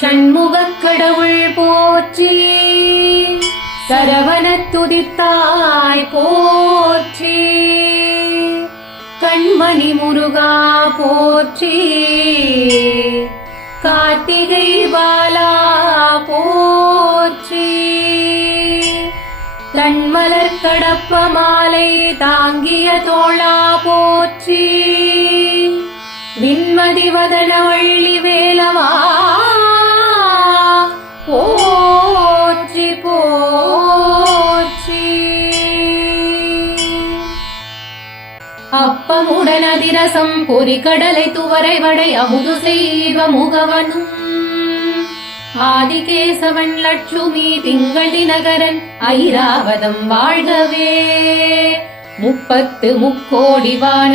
ஷண்முகக் கடவுள் போற்றி சரவணத் துதித்தாய் போற்றி கண்மணி முருகா போற்றி கார்த்திகை பாலா போற்றி. தன்மலர் கடப்ப மாலை தாங்கிய தோளா போற்றி விண்மதி போற்றி. அப்பமுடன் அதிரசம் பொறிகடலை துவரை வடை அமுது செய்வ முகவனும். ஆதிகேசவன் லட்சுமி திங்கள் தினகரன் ஐராவதம் வாழ்கவே. முப்பத்து முக்கோடி வான